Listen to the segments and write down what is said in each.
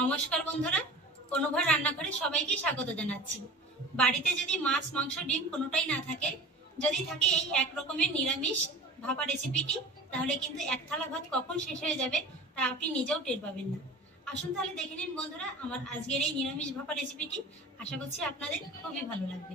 নমস্কার বন্ধুরা, অনুভব রান্নাঘরে সবাইকে স্বাগত জানাচ্ছি। বাড়িতে যদি মাছ, মাংস, ডিম কোনোটাই না থাকে, যদি থাকে এই এক রকমের নিরামিষ ভাপা রেসিপিটি, তাহলে কিন্তু এক থালা ভাত কখন শেষ হয়ে যাবে তা আপনি নিজেও টের পাবেন না। আসুন তাহলে দেখে নিন বন্ধুরা আমার আজকের এই নিরামিষ ভাপা রেসিপিটি। আশা করছি আপনাদের খুবই ভালো লাগবে।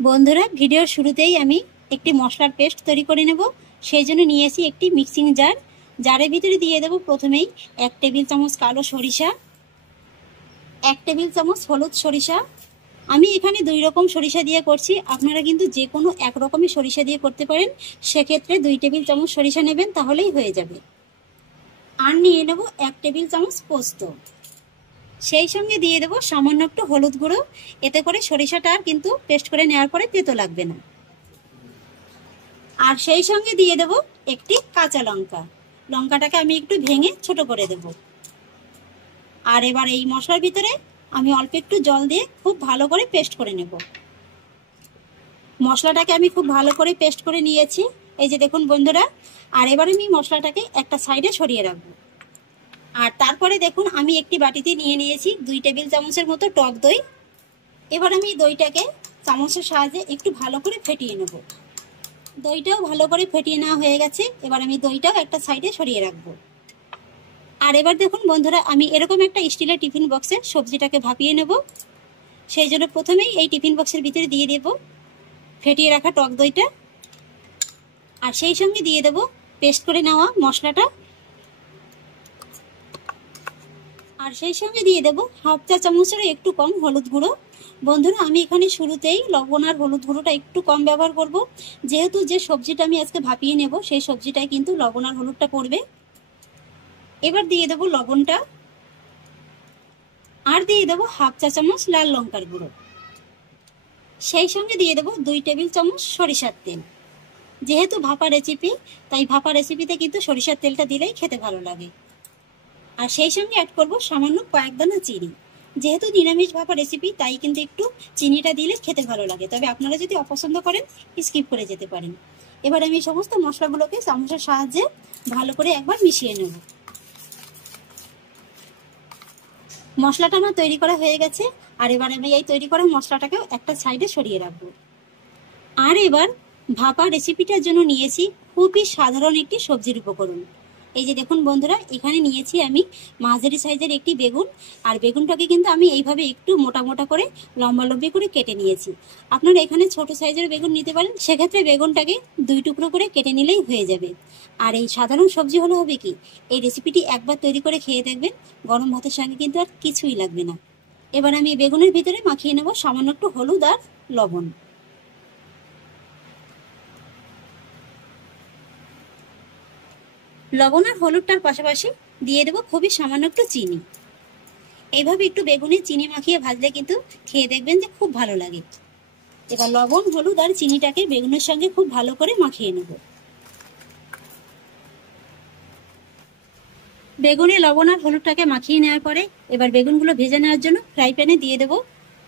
বন্ধুরা, ভিডিওর শুরুতেই আমি একটি মশলার পেস্ট তৈরি করে নেব। সেই জন্য নিয়েছি একটি মিক্সিং জার। জারের ভিতরে দিয়ে দেব প্রথমেই 1 টেবিল চামচ কালো সরিষা, 1 টেবিল চামচ হলুদ সরিষা। আমি এখানে 2 রকম সরিষা দিয়ে করছি, আপনারা কিন্তু যে কোনো এক রকমের সরিষা দিয়ে করতে পারেন। সেক্ষেত্রে 2 টেবিল চামচ সরিষা নেবেন, তাহলেই হয়ে যাবে। আর নিয়ে নেব 1 টেবিল চামচ পোস্ত। সেই সঙ্গে দিয়ে দেবো সামান্য একটু হলুদ গুঁড়ো, এতে করে সরিষাটা কিন্তু পেস্ট করে নেওয়ার পরে তেতো লাগবে না। আর সেই সঙ্গে দিয়ে দেবো একটি কাঁচা লঙ্কা। লঙ্কাটাকে আমি একটু ভেঙে ছোট করে দেব। আর এবার এই মশলার ভিতরে আমি অল্প একটু জল দিয়ে খুব ভালো করে পেস্ট করে নেব। মশলাটাকে আমি খুব ভালো করে পেস্ট করে নিয়েছি, এই যে দেখুন বন্ধুরা। আর এবার আমি মশলাটাকে একটা সাইডে সরিয়ে রাখবো। আর তারপরে দেখুন আমি একটি বাটিতে নিয়ে নিয়েছি 2 টেবিল চামচের মতো টক দই। এবার আমি দইটাকে চামচের সাহায্যে একটু ভালো করে ফেটিয়ে নেব। দইটাও ভালো করে ফেটিয়ে নেওয়া হয়ে গেছে। এবার আমি দইটাও একটা সাইডে সরিয়ে রাখবো। আর এবার দেখুন বন্ধুরা, আমি এরকম একটা স্টিলের টিফিন বক্সে সবজিটাকে ভাপিয়ে নেব। সেই জন্য প্রথমেই এই টিফিন বক্সের ভিতরে দিয়ে দেব ফেটিয়ে রাখা টক দইটা। আর সেই সঙ্গে দিয়ে দেব পেস্ট করে নেওয়া মশলাটা। আর সেই সঙ্গে দিয়ে দেব হাফ চা চামচেরও একটু কম হলুদ গুঁড়ো। বন্ধুরা, আমি এখানে শুরুতেই লবণ আর হলুদ গুঁড়োটা একটু কম ব্যবহার করব, যেহেতু যে সবজিটা আমি আজকে ভাপিয়ে নেব সেই সবজিটায় কিন্তু লবণ আর হলুদটা পড়বে। এবার দিয়ে দেব লবণটা। আর দিয়ে দেব হাফ চা চামচ লাল লঙ্কার গুঁড়ো। সেই সঙ্গে দিয়ে দেব 2 টেবিল চামচ সরিষার তেল। যেহেতু ভাপা রেসিপি, তাই ভাপা রেসিপিতে কিন্তু সরিষার তেলটা দিলেই খেতে ভালো লাগে। আর সেই সঙ্গে অ্যাড করব সামান্য কয়েক দানা চিনি। যেহেতু নিরামিষ ভাপা রেসিপি, তাই কিন্তু একটু চিনিটা দিলে খেতে ভালো লাগে, তবে আপনারা যদি অপছন্দ করেন স্কিপ করে যেতে পারেন। এবার আমি সমস্ত মশলাগুলোকে চামচের সাহায্যে ভালো করে একবার মিশিয়ে নেব। মশলাটা আমার তৈরি করা হয়ে গেছে। আর এবার আমি এই তৈরি করা মশলাটাকেও একটা সাইডে সরিয়ে রাখবো। আর এবার ভাপা রেসিপিটার জন্য নিয়েছি খুবই সাধারণ একটি সবজির উপকরণ। এই যে দেখুন বন্ধুরা, এখানে নিয়েছি আমি মাঝারি সাইজের একটি বেগুন। আর বেগুনটাকে কিন্তু আমি এইভাবে একটু মোটা মোটা করে লম্বা লম্বি করে কেটে নিয়েছি। আপনারা এখানে ছোট সাইজের বেগুন নিতে পারেন, সেক্ষেত্রে বেগুনটাকে 2 টুকরো করে কেটে নিলেই হয়ে যাবে। আর এই সাধারণ সবজি হলে হবে কি, এই রেসিপিটি একবার তৈরি করে খেয়ে দেখবেন, গরম ভাতের সঙ্গে কিন্তু আর কিছুই লাগবে না। এবার আমি বেগুনের ভিতরে মাখিয়ে নেব সামান্য একটু হলুদ আর লবণ। লবণ আর হলুদটার পাশাপাশি দিয়ে দেবো খুবই সামান্য একটু চিনি। এইভাবে একটু বেগুনে চিনি মাখিয়ে ভাজলে কিন্তু খেয়ে দেখবেন যে খুব ভালো লাগে। এবার লবণ, হলুদ আর চিনিটাকে বেগুনের সঙ্গে খুব ভালো করে মাখিয়ে নেব। বেগুনে লবণ আর হলুদটাকে মাখিয়ে নেওয়ার পরে এবার বেগুনগুলো ভেজে নেওয়ার জন্য ফ্রাই প্যানে দিয়ে দেবো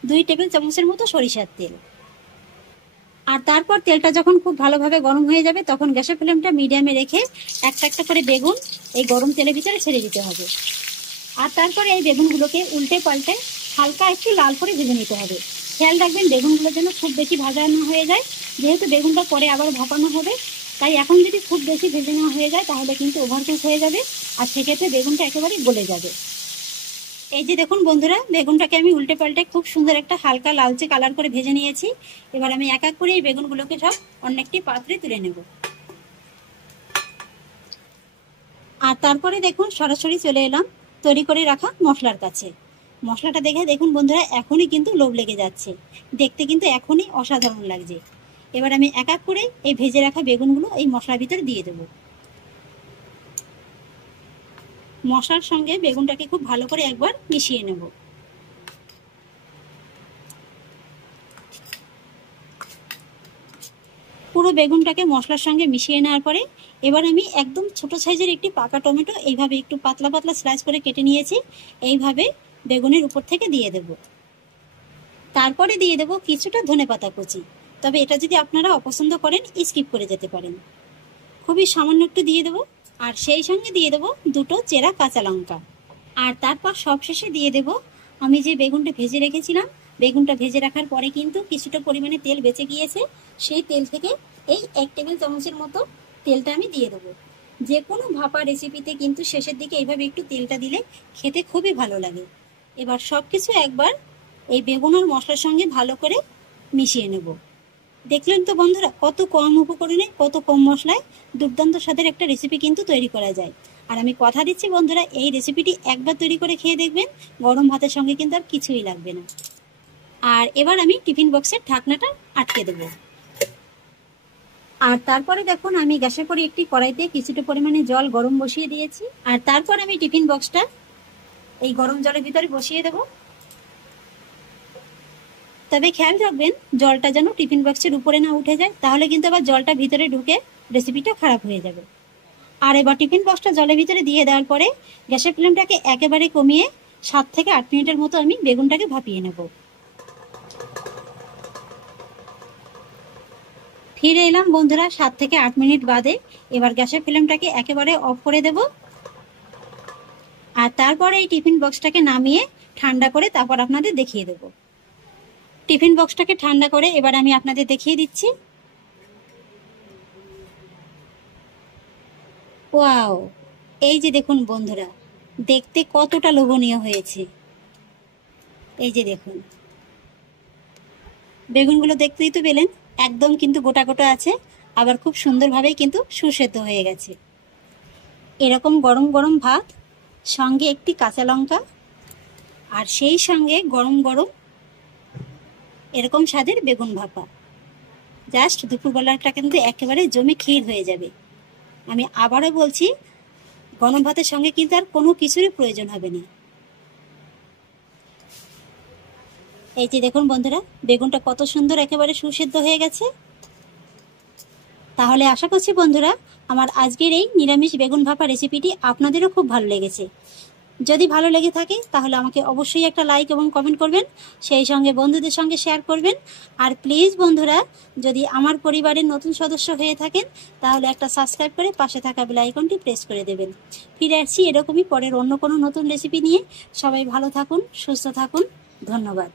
2 টেবিল চামচের মতো সরিষার তেল। আর তারপর তেলটা যখন খুব ভালোভাবে গরম হয়ে যাবে, তখন গ্যাসের ফ্লেমটা মিডিয়ামে রেখে একটা একটা করে বেগুন এই গরম তেলের ভিতরে ছেড়ে দিতে হবে। আর তারপরে এই বেগুনগুলোকে উল্টে পাল্টে হালকা একটু লাল করে ভেজে নিতে হবে। খেয়াল রাখবেন বেগুনগুলোর জন্য খুব বেশি ভাজা না হয়ে যায়, যেহেতু বেগুনটা পরে আবার ভাপানো হবে। তাই এখন যদি খুব বেশি ভেজে নেওয়া হয়ে যায় তাহলে কিন্তু ওভারকুক হয়ে যাবে, আর সেক্ষেত্রে বেগুনটা একেবারে গলে যাবে। এই যে দেখুন বন্ধুরা, বেগুনটাকে আমি উল্টে পাল্টে খুব সুন্দর একটা হালকা লালচে কালার করে ভেজে নিয়েছি। এবার আমি এক এক করে এই বেগুনগুলোকে সব অন্য একটি পাত্রে তুলে নেব। আর তারপরে দেখুন সরাসরি চলে এলাম তৈরি করে রাখা মশলার কাছে। মশলাটা দেখে দেখুন বন্ধুরা, এখনই কিন্তু লোভ লেগে যাচ্ছে, দেখতে কিন্তু এখনই অসাধারণ লাগছে। এবার আমি এক এক করে এই ভেজে রাখা বেগুনগুলো এই মশলার ভিতরে দিয়ে দেবো। মশলার সঙ্গে বেগুনটাকে খুব ভালো করে একবার মিশিয়ে নেব। পুরো বেগুনটাকে মশলার সঙ্গে মিশিয়ে নেওয়ার পরে এবার আমি একদম ছোট সাইজের একটি পাকা টমেটো এইভাবে একটু পাতলা পাতলা স্লাইস করে কেটে নিয়েছি, এইভাবে বেগুনের উপর থেকে দিয়ে দেব। তারপরে দিয়ে দেবো কিছুটা ধনেপাতা কুচি, তবে এটা যদি আপনারা অপছন্দ করেন স্কিপ করে যেতে পারেন। খুবই সামান্য একটু দিয়ে দেবো। আর সেই সঙ্গে দিয়ে দেবো দুটো চেরা কাঁচা লঙ্কা। আর তারপর সবশেষে দিয়ে দেবো আমি যে বেগুনটা ভেজে রেখেছিলাম। বেগুনটা ভেজে রাখার পরে কিন্তু কিছুটা পরিমাণে তেল বেঁচে গিয়েছে, সেই তেল থেকে এই 1 টেবিল চামচের মতো তেলটা আমি দিয়ে দেবো। যে কোনো ভাপা রেসিপিতে কিন্তু শেষের দিকে এইভাবে একটু তেলটা দিলে খেতে খুবই ভালো লাগে। এবার সব কিছু একবার এই বেগুন আর মশলার সঙ্গে ভালো করে মিশিয়ে নেব। দেখলেন তো বন্ধুরা, কত কম উপকরণে কত কম মশলায় দুর্দান্ত স্বাদের একটা রেসিপি কিন্তু তৈরি করা যায়। আর আমি কথা দিচ্ছি বন্ধুরা, এই রেসিপিটি একবার তৈরি করে খেয়ে দেখবেন, গরম ভাতের সঙ্গে কিন্তু আর কিছুই লাগবে না। আর এবার আমি টিফিন বক্সের ঢাকনাটা আটকে দেব। আর তারপরে দেখুন আমি গ্যাসের পরে একটি কড়াইতে কিছুটা পরিমাণে জল গরম বসিয়ে দিয়েছি। আর তারপর আমি টিফিন বক্সটা এই গরম জলের ভিতরে বসিয়ে দেব। তবে খেয়াল রাখবেন জলটা যেন টিফিন বক্সের উপরে না উঠে যায়, তাহলে কিন্তু আবার জলটা ভিতরে ঢুকে রেসিপিটা খারাপ হয়ে যাবে। আর এবার টিফিন বক্সটা জলের ভিতরে দিয়ে দেওয়ার পরে গ্যাসের ফ্লেমটাকে একেবারে কমিয়ে 7 থেকে 8 মিনিটের মতো আমি বেগুনটাকে ভাপিয়ে নেব। ফিরে এলাম বন্ধুরা 7 থেকে 8 মিনিট বাদে। এবার গ্যাসের ফ্লেমটাকে একেবারে অফ করে দেব। আর তারপরে এই টিফিন বক্সটাকে নামিয়ে ঠান্ডা করে তারপর আপনাদের দেখিয়ে দেব। টিফিন বক্সটাকে ঠান্ডা করে এবার আমি আপনাদের দেখিয়ে দিচ্ছি। ওয়াও, এই যে দেখুন বন্ধুরা, দেখতে কতটা লোভনীয় হয়েছে। এই যে দেখুন, বেগুনগুলো দেখতেই তো পেলেন, একদম কিন্তু গোটা গোটা আছে, আবার খুব সুন্দরভাবেই কিন্তু সুসেদ্ধ হয়ে গেছে। এরকম গরম গরম ভাত, সঙ্গে একটি কাঁচা লঙ্কা, আর সেই সঙ্গে গরম গরম এরকম স্বাদের বেগুন ভাপা, জাস্ট দুপুরবেলাটা কিন্তু একেবারে জমে ক্ষীর হয়ে যাবে। আমি আবারও বলছি, গরম ভাতের সঙ্গে কিন্তু আর কোনো কিছুরই প্রয়োজন হবে না। এই যে দেখুন বন্ধুরা, বেগুনটা কত সুন্দর একেবারে সুসেদ্ধ হয়ে গেছে। তাহলে আশা করছি বন্ধুরা, আমার আজকের এই নিরামিষ বেগুন ভাপা রেসিপিটি আপনাদেরও খুব ভালো লেগেছে। যদি ভালো লেগে থাকে তাহলে আমাকে অবশ্যই একটা লাইক এবং কমেন্ট করবেন, সেই সঙ্গে বন্ধুদের সঙ্গে শেয়ার করবেন। আর প্লিজ বন্ধুরা, যদি আমার পরিবারের নতুন সদস্য হয়ে থাকেন তাহলে একটা সাবস্ক্রাইব করে পাশে থাকা বেল আইকনটি প্রেস করে দেবেন। ফিরে আসছি এরকমই পরের অন্য কোনো নতুন রেসিপি নিয়ে। সবাই ভালো থাকুন, সুস্থ থাকুন, ধন্যবাদ।